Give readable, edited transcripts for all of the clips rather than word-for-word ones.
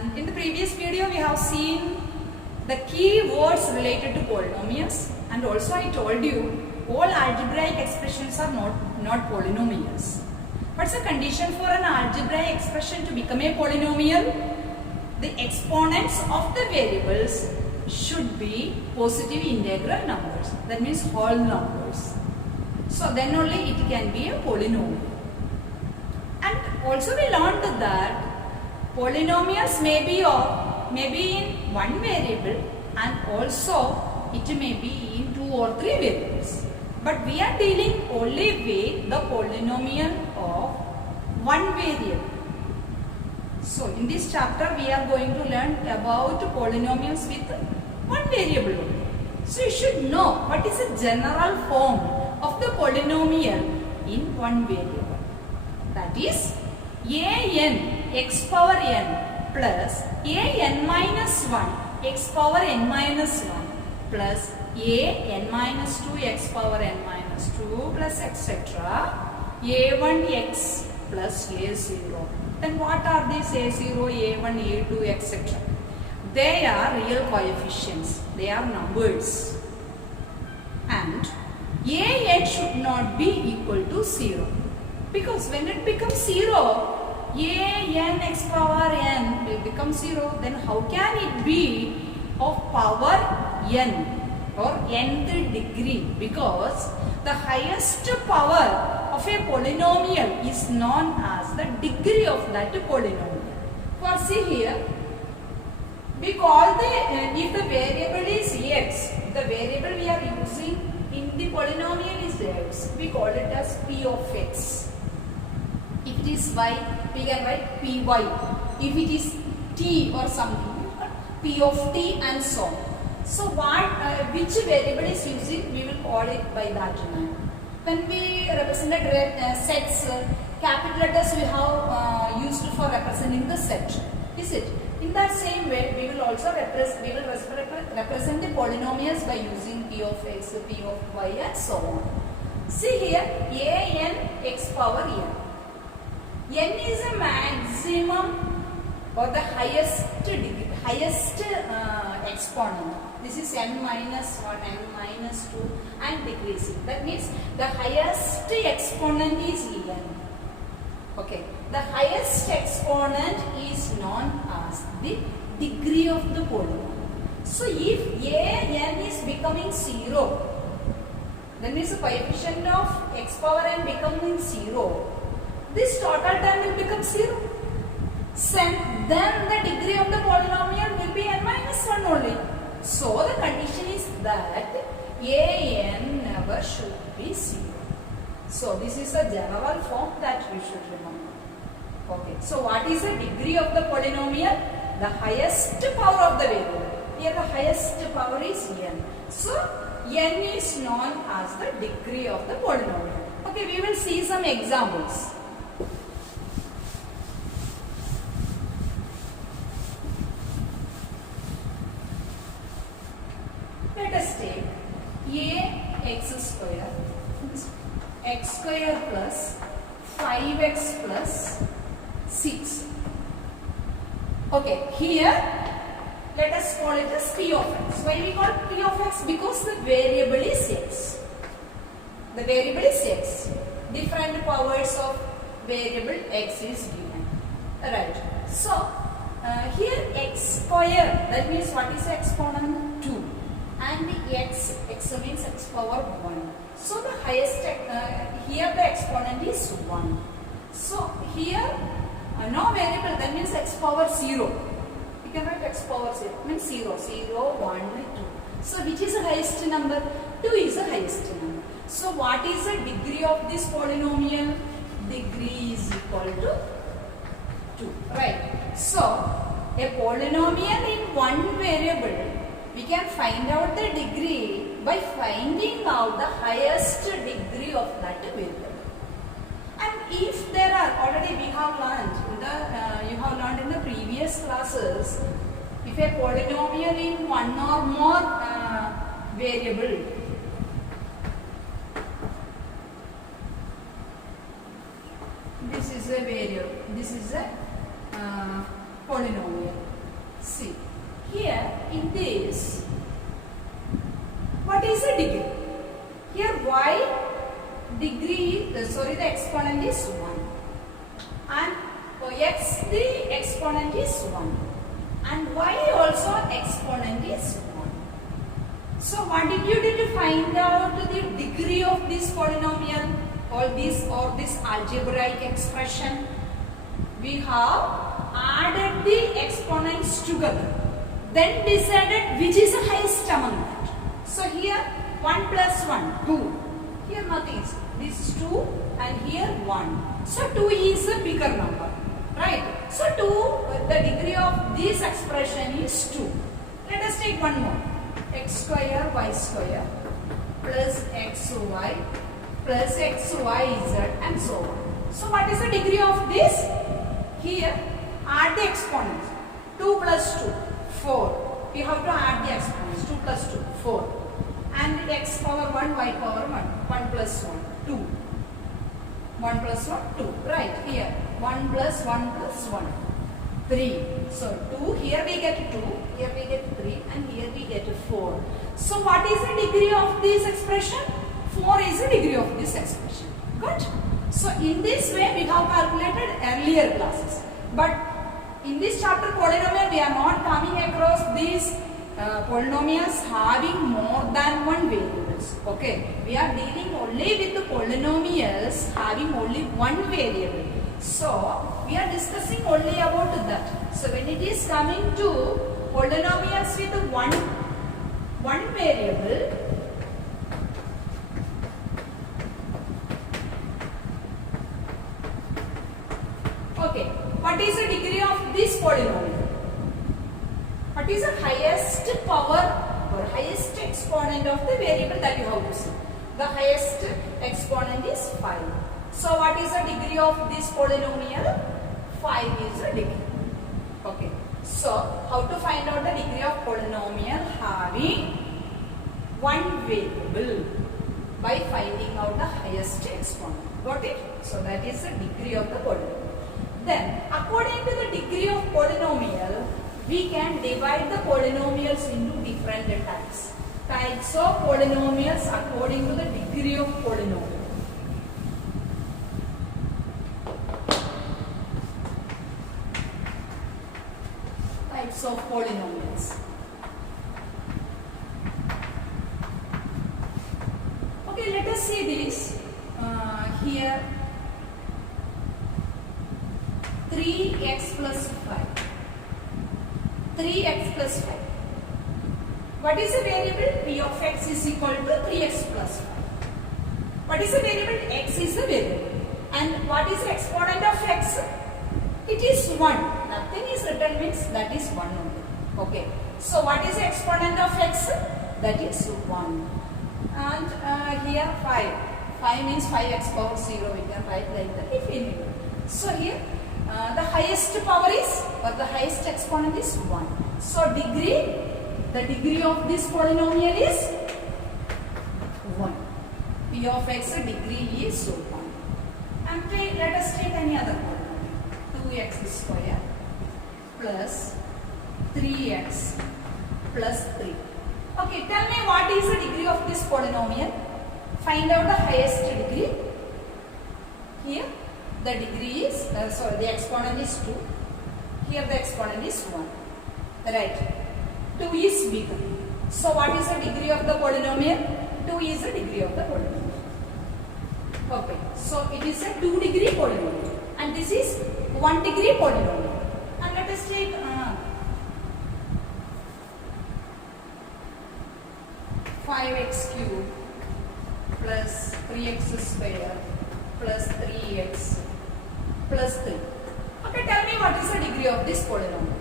And in the previous video we have seen the key words related to polynomials, and also I told you all algebraic expressions are not polynomials. What's the condition for an algebraic expression to become a polynomial? The exponents of the variables should be positive integral numbers, that means whole numbers. So then only it can be a polynomial. And also we learned that polynomials may be in one variable, and also it may be in 2 or 3 variables. But we are dealing only with the polynomial of one variable. So in this chapter we are going to learn about polynomials with one variable only. So you should know what is the general form of the polynomial in one variable. That is an x power n plus an minus 1 x power n minus 1 plus an minus 2 x power n minus 2 plus etc. a1 x plus a0. Then what are these a0, a1, a2, etc.? They are real coefficients. They are numbers. And an should not be equal to 0. Because when it becomes 0, an x power n will become 0. Then how can it be of power n or nth degree? Because the highest power of a polynomial is known as the degree of that polynomial. For see here, we call if the variable is x, the variable we are using in the polynomial is x, we call it as p of x. If it is y, we can write py. If it is t or something, p of t and so on. So which variable is using, we will call it by that name. When we represented sets, capital letters we have used for representing the set. Is it? In that same way, we will also represent the polynomials by using p of x, p of y and so on. See here, an x power n. N is a maximum or the highest degree, highest exponent. This is n minus 1, n minus 2 and decreasing. That means the highest exponent is n. Okay. The highest exponent is known as the degree of the polynomial. So if an is becoming 0, then is the coefficient of x power n becoming 0. This total term will become 0. Then the degree of the polynomial will be n minus 1 only. So the condition is that an never should be 0. So this is a general form that we should remember. Okay. So what is the degree of the polynomial? The highest power of the variable. Here the highest power is n. So n is known as the degree of the polynomial. Okay, we will see some examples. Let us take x square plus 5x plus 6. Okay, here let us call it as p of x. Why we call p of x? Because the variable is x. The variable is x. Different powers of variable x is given. Right. So here x square, that means what is the exponent? 2. And the x means x power 1. So the highest, here the exponent is 1. So here no variable, that means x power 0. You can write x power 0, means 0, 0, 1, 2. So which is the highest number? 2 is the highest number. So what is the degree of this polynomial? Degree is equal to 2. Right. So a polynomial in one variable, we can find out the degree by finding out the highest degree of that variable. And if there are, already we have learned you have learned in the previous classes, if a polynomial in one or more variable, this is a variable, this is a polynomial. is the degree? Here y degree, the exponent is 1. And for x the exponent is 1. And y also exponent is 1. So what did you do to find out the degree of this polynomial or this algebraic expression? We have added the exponents together, then decided which is the highest among that. So here 1 plus 1, 2. Here nothing is. This is 2 and here 1. So 2 is a bigger number, right? So 2, the degree of this expression is 2. Let us take one more. X square y square plus xy plus xyz and so on. So what is the degree of this? Here add the exponents. 2 plus 2, 4. We have to add the exponents. 2 plus 2, 4. And x power 1, y power 1. 1 plus 1, 2. 1 plus 1, 2. Right, here 1 plus 1 plus 1, 3. So 2, here we get 2, here we get 3 and here we get 4. So what is the degree of this expression? 4 is the degree of this expression. Good? So in this way we have calculated earlier classes. But in this chapter polynomial we are not coming across these polynomials having more than one variables. Okay, we are dealing only with the polynomials having only one variable. So we are discussing only about that. So when it is coming to polynomials with one variable, okay, what is the degree of this polynomial? What is the highest power or highest exponent of the variable that you have to see? The highest exponent is 5. So what is the degree of this polynomial? 5 is the degree. Okay. So how to find out the degree of polynomial having one variable? By finding out the highest exponent. Got it? So that is the degree of the polynomial. Then according to the degree of polynomial, we can divide the polynomials into different types. Types of polynomials according to the degree of polynomial. Types of polynomials. Okay, let us see this. Here 3x plus 5. 3x plus 5. What is the variable? P of x is equal to 3x plus 5. What is the variable? X is the variable. And what is the exponent of x? It is 1. Nothing is written means that is 1 only. Okay. So what is the exponent of x? That is 1. And here 5. 5 means 5x power 0. We can write like that if we need. So here the highest power is, or the highest exponent is 1. So the degree of this polynomial is 1. P of x degree is 1. And let us take any other polynomial. 2x square plus 3x plus 3. Okay, tell me what is the degree of this polynomial? Find out the highest degree. Here the degree is, the exponent is 2. Here the exponent is 1. Right. 2 is bigger. So what is the degree of the polynomial? 2 is the degree of the polynomial. Okay. So it is a 2 degree polynomial. And this is 1 degree polynomial. And let us take 5x cube plus 3x square plus 3x plus 3. Okay, tell me what is the degree of this polynomial.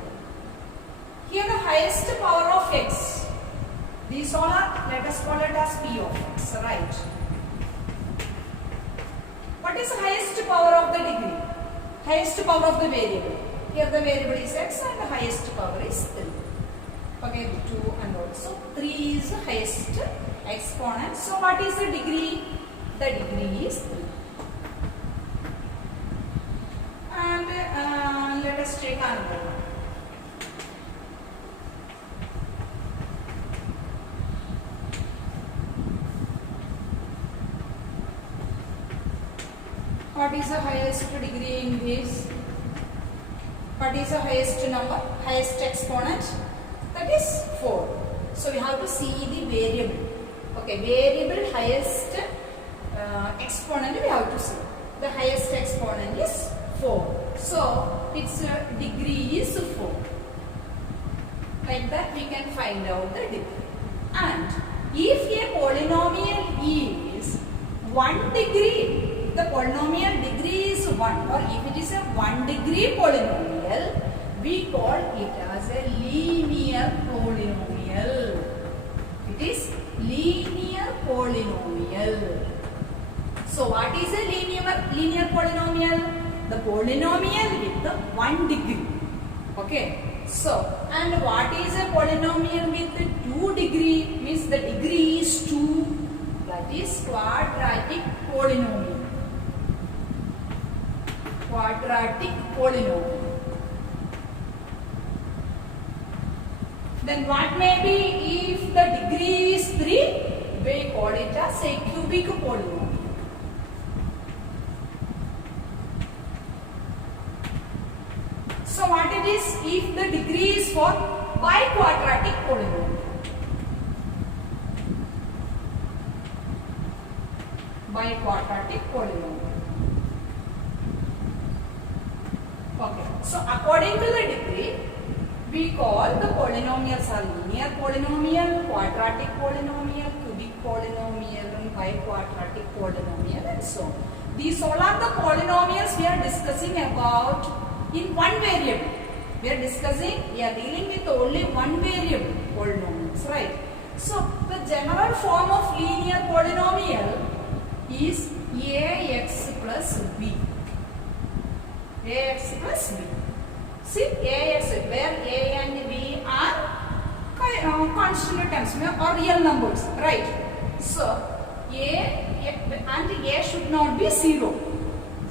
Here the highest power of x. These all are, let us call it as p of x, right? What is the highest power of the degree? Highest power of the variable. Here the variable is x and the highest power is 3. Okay, 2 and also 3 is the highest exponent. So what is the degree? The degree is 3. And let us take another one. what is the highest degree in this? What is the highest number? Highest exponent? That is 4. So we have to see the variable. Okay, variable highest exponent we have to see. The highest exponent is 4. So its degree is 4. Like that we can find out the degree. And if a polynomial is 1 degree, the polynomial degree is 1, or if it is a 1 degree polynomial, we call it as a linear polynomial. It is linear polynomial. So what is a linear polynomial? The polynomial with 1 degree. Okay. So, and what is a polynomial with 2 degree? Means the degree is 2. That is quadratic polynomial. Quadratic polynomial. Then what may be if the degree is 3? We call it as a cubic polynomial. So what it is if the degree is for biquadratic polynomial? Biquadratic polynomial. Okay. So according to the degree, we call the polynomials are linear polynomial, quadratic polynomial, cubic polynomial, and biquadratic polynomial, and so on. These all are the polynomials we are discussing about in one variable. We are dealing with only one variable polynomials, right? So the general form of linear polynomial is ax plus b. Ax plus b. See, ax, where a and b are constant terms or real numbers, right? So a and a should not be 0.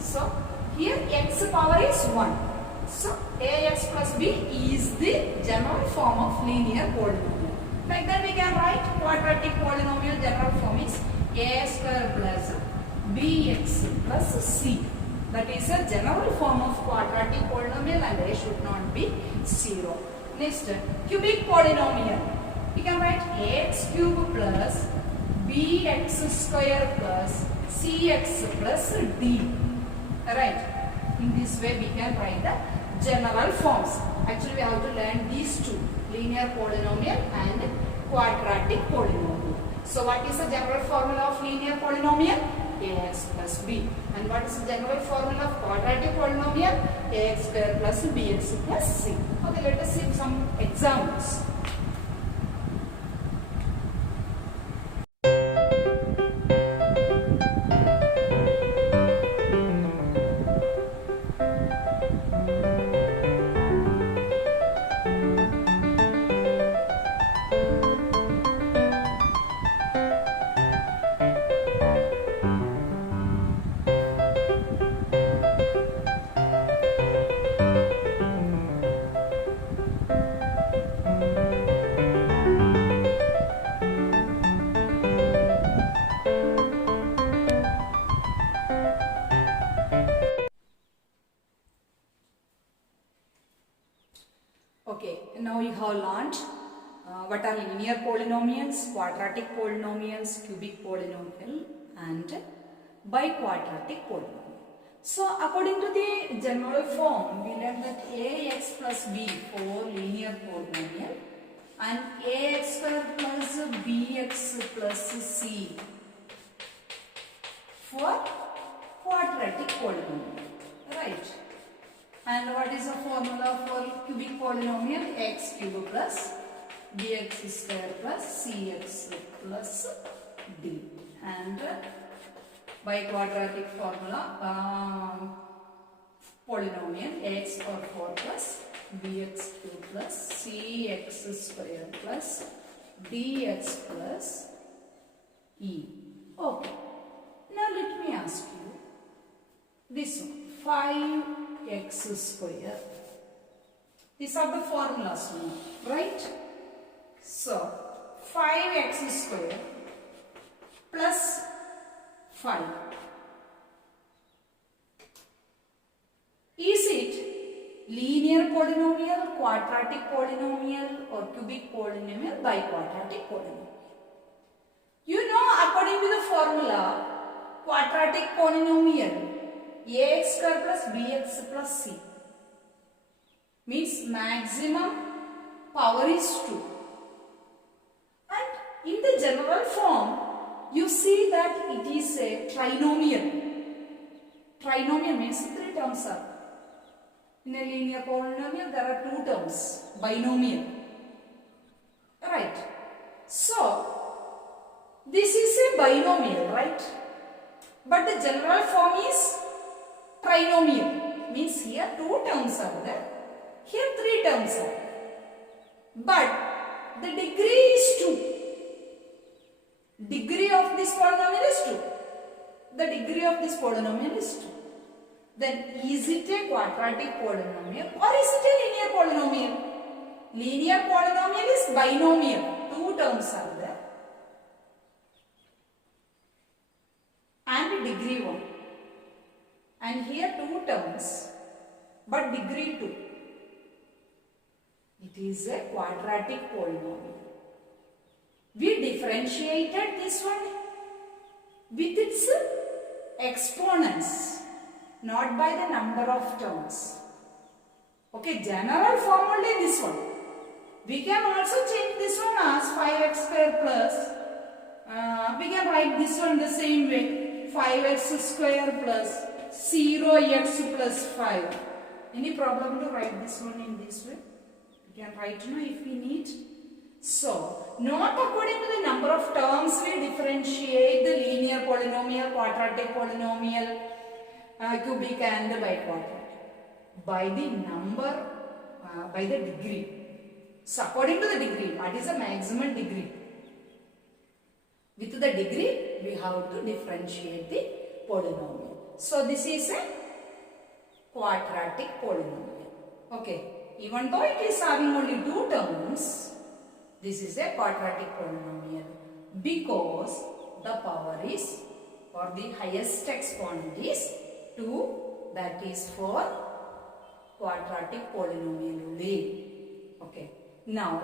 So here x power is 1. So ax plus b is the general form of linear polynomial. Like that we can write quadratic polynomial general form is a square plus bx plus c. That is a general form of quadratic polynomial and a should not be 0. Next, cubic polynomial. We can write ax cube plus bx square plus cx plus d. Right. In this way we can write the general forms. Actually we have to learn these two, linear polynomial and quadratic polynomial. So what is the general formula of linear polynomial? Ax plus b. And what is the general formula of quadratic polynomial? Ax square plus bx plus c. Okay, let us see some examples. Okay, now you have learned what are linear polynomials, quadratic polynomials, cubic polynomial and biquadratic polynomial. So according to the general form, we learned that ax plus b for linear polynomial and ax square plus bx plus c for quadratic polynomial, right? And what is the formula for cubic polynomial? X cube plus bx square plus cx plus d. And by quadratic formula, polynomial x power 4 plus bx cube plus cx square plus dx plus e. Okay. Now let me ask you this one, 5x square. These are the formulas now, right? So 5x square plus 5 linear polynomial, quadratic polynomial, or cubic polynomial by quadratic polynomial. You know, according to the formula, quadratic polynomial ax square plus bx plus c means maximum power is 2. And in the general form, you see that it is a trinomial. Trinomial means 3 terms are. In a linear polynomial, there are 2 terms. Binomial. Right. So, this is a binomial, right? But the general form is trinomial. Means here 2 terms are there. Here 3 terms are. But the degree is 2. Degree of this polynomial is 2. The degree of this polynomial is 2. Then is it a quadratic polynomial or is it a linear polynomial? Linear polynomial is binomial. 2 terms are there. And degree 1. And here 2 terms, but degree 2. It is a quadratic polynomial. We differentiated this one with its exponents, not by the number of terms. Okay, general form only this one. We can also change this one as 5x square plus, we can write this one the same way, 5x square plus 0x plus 5. Any problem to write this one in this way? We can write now if we need. So, not according to the number of terms we differentiate the linear polynomial, quadratic polynomial, cubic and by quadratic. By the number, by the degree. So, according to the degree, what is the maximum degree? With the degree, we have to differentiate the polynomial. So, this is a quadratic polynomial. Okay. Even though it is having only 2 terms, this is a quadratic polynomial because the power is, or the highest exponent is 2. That is for quadratic polynomial only. Okay. Now,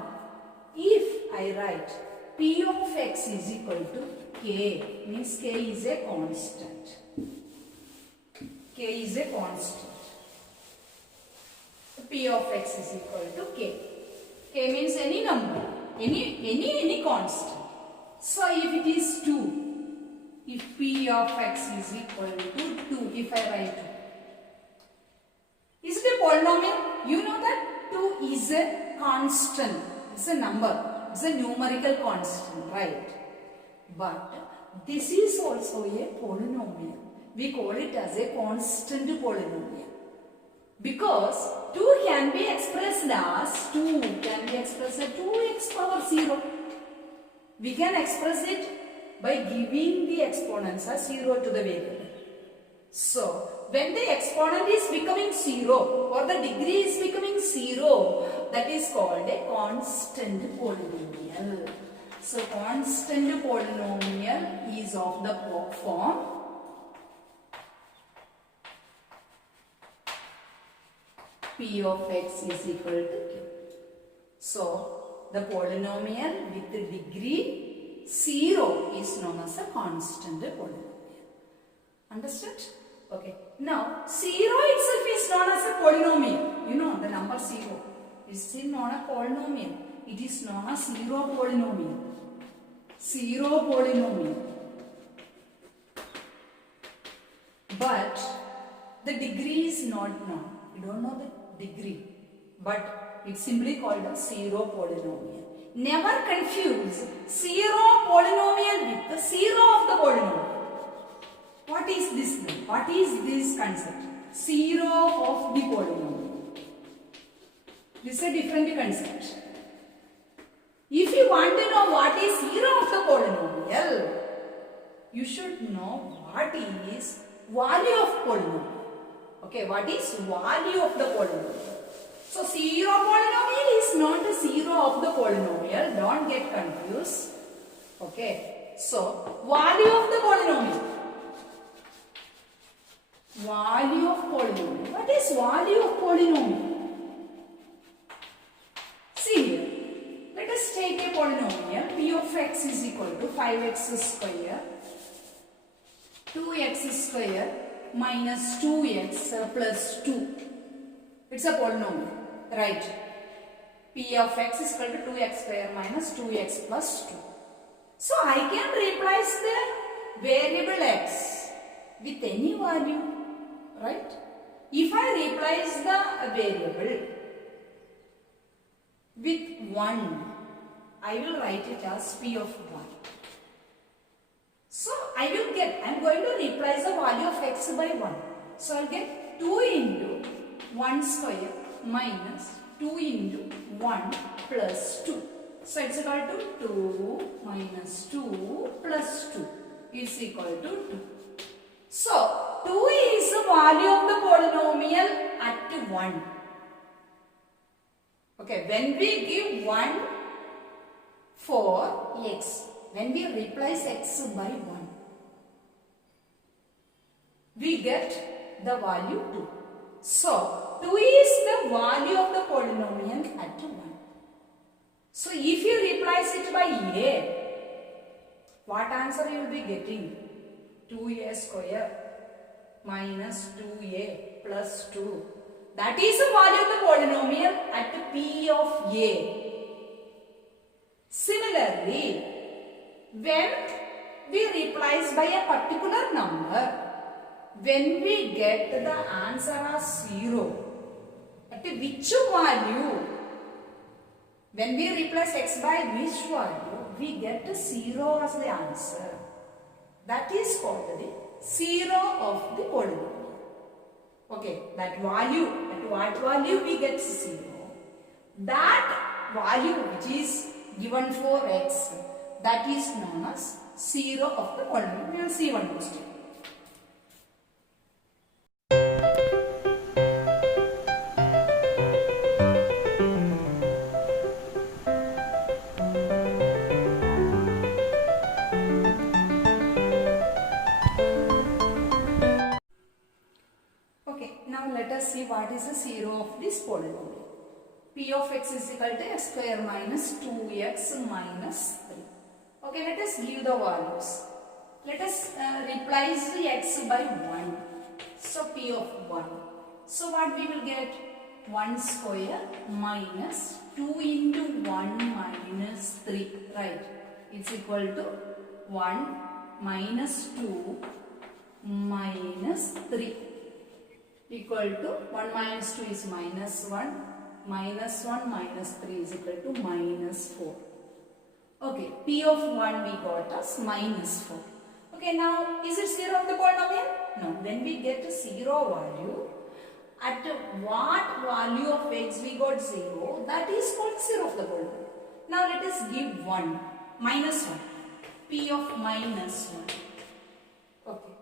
if I write p of x is equal to k, means k is a constant. K is a constant. P of x is equal to k. K means any number, any constant. So if it is 2, if p of x is equal to 2, if I write 2, is it a polynomial? You know that 2 is a constant. It's a number. It's a numerical constant, right? But this is also a polynomial. We call it as a constant polynomial. Because 2 can be expressed as 2x power 0. We can express it by giving the exponents as 0 to the variable. So, when the exponent is becoming 0 or the degree is becoming 0, that is called a constant polynomial. So, constant polynomial is of the form p of x is equal to q. So, the polynomial with the degree 0 is known as a constant polynomial. Understood? Okay. Now, 0 itself is known as a polynomial. You know, the number 0 is still known as a polynomial. It is known as 0 polynomial. 0 polynomial. But the degree is not known. You don't know the degree, but it's simply called a 0 polynomial. Never confuse 0 polynomial with the 0 of the polynomial. What is this then? What is this concept? 0 of the polynomial. This is a different concept. If you want to know what is 0 of the polynomial, you should know what is value of polynomial. Okay, what is value of the polynomial? So, 0 polynomial is not a 0 of the polynomial. Don't get confused. Okay. So, value of the polynomial. Value of polynomial. What is value of polynomial? take a polynomial. P of x is equal to 5x square, 2x square minus 2x plus 2. It's a polynomial, right? P of x is equal to 2x square minus 2x plus 2. So I can replace the variable x with any value, right? If I replace the variable with 1, I will write it as P of 1. So I am going to replace the value of x by 1. So I'll get 2 into 1 square minus 2 into 1 plus 2. So it's equal to 2 minus 2 plus 2 is equal to 2. So 2 is the value of the polynomial at 1. Okay, when we give 1 for x, when we replace x by 1, we get the value 2. So 2 is the value of the polynomial at 1. So if you replace it by a, what answer you will be getting? 2a square minus 2a plus 2. That is the value of the polynomial at P of a. Similarly, when we replace by a particular number, when we get the answer as 0, at which value? When we replace x by which value, we get 0 as the answer. That is called the 0 of the polynomial. Okay, that value, at what value we get 0? That value which is given for x, that is known as 0 of the polynomial. We will see one more step. Let us see what is the 0 of this polynomial. P of x is equal to x square minus 2x minus 3. Okay, let us give the values. Let us replace the x by 1. So P of 1. So what we will get? 1 square minus 2 into 1 minus 3. Right. It's equal to 1 minus 2 minus 3. Equal to 1 minus 2 is minus 1, minus 1 minus 3 is equal to minus 4. Okay, P of 1 we got as minus 4. Okay, now is it 0 of the polynomial? No, when we get a 0 value, at what value of x we got 0, that is called 0 of the polynomial. Now let us give 1, minus 1, P of minus 1. Okay,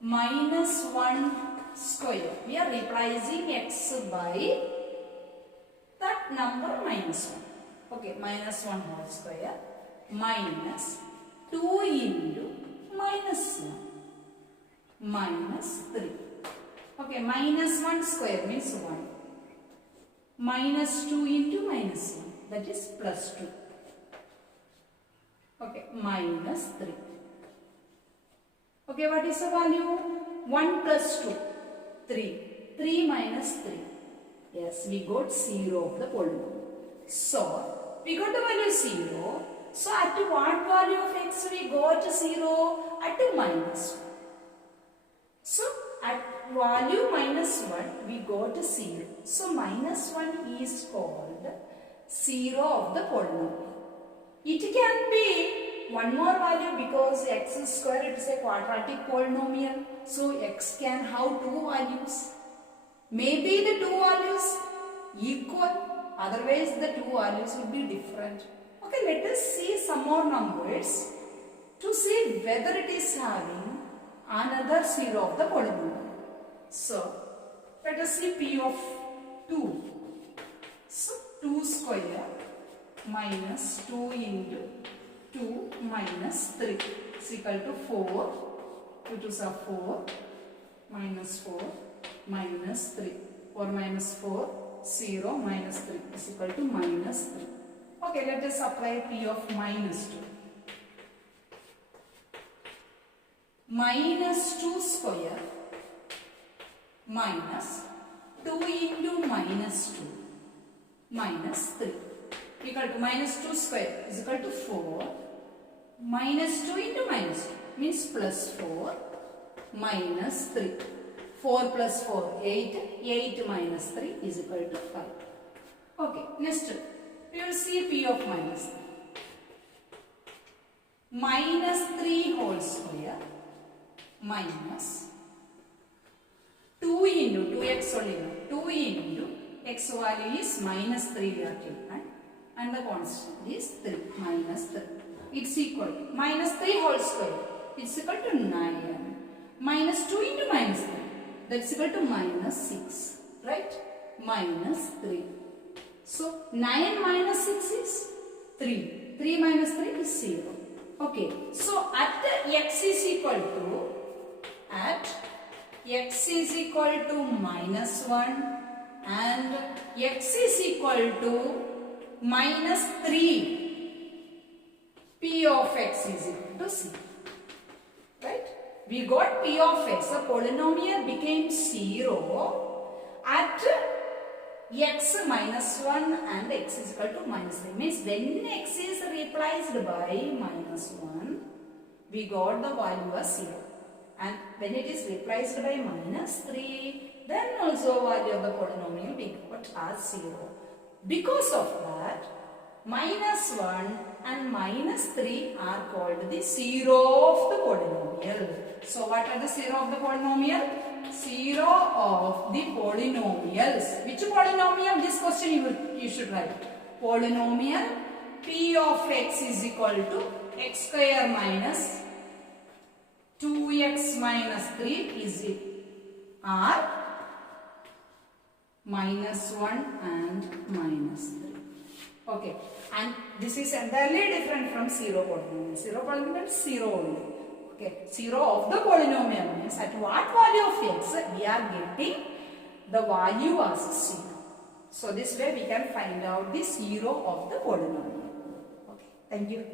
minus 1 square. We are replacing x by that number minus 1. Okay, minus 1 whole square minus 2 into minus 1 minus 3. Okay, minus 1 square means 1. Minus 2 into minus 1, that is plus 2. Okay, minus 3. Okay, what is the value? 1 plus 2. 3. 3 minus 3. Yes, we got 0 of the polynomial. So, we got the value 0. So, at what value of x we got 0? At minus 1. So, at value minus 1 we got 0. So, minus 1 is called 0 of the polynomial. It can be one more value because x square, it is a quadratic polynomial. So x can have two values. Maybe the two values equal, otherwise the two values will be different. Okay, let us see some more numbers to see whether it is having another 0 of the polynomial. So let us see P of 2. So 2 square minus 2 into 2 minus 3 is equal to 4. 2 2s are 4, minus 4, minus 3. 4 minus 4, 0, minus 3 is equal to minus 3. Okay, let us apply p of minus 2. Minus 2 square minus 2 into minus 2 minus 3 equal to minus 2 square is equal to 4 minus 2 into minus 2 means plus 4 minus 3. 4 plus 4, 8. 8 minus 3 is equal to 5. Okay, next we will see p of minus 3. Minus 3 whole square minus 2 into 2x only. 2 into x value is minus 3 we are taken and the constant is 3 minus 3. It's equal to minus 3 whole square. It's equal to 9 minus 2 into minus 3. That's equal to minus 6. Right? Minus 3. So 9 minus 6 is 3. 3 minus 3 is 0. Okay. So at x is equal to minus 1 and x is equal to minus 3. P of x is equal to 0. Right? We got p of x. The polynomial became 0 at x minus 1 and x is equal to minus 3. Means when x is replaced by minus 1, we got the value as 0. And when it is replaced by minus 3, then also value of the polynomial we got as 0. Because of that, minus 1 and minus 3 are called the 0 of the polynomial. So what are the 0 of the polynomial? 0 of the polynomials. Which polynomial? This question you should write. Polynomial p of x is equal to x square minus 2x minus 3 is it are minus 1 and minus 3. Okay, and this is entirely different from 0 polynomial. 0 polynomial is 0 only. Okay, 0 of the polynomial means at what value of x we are getting the value as 0. So this way we can find out the 0 of the polynomial. Okay, thank you.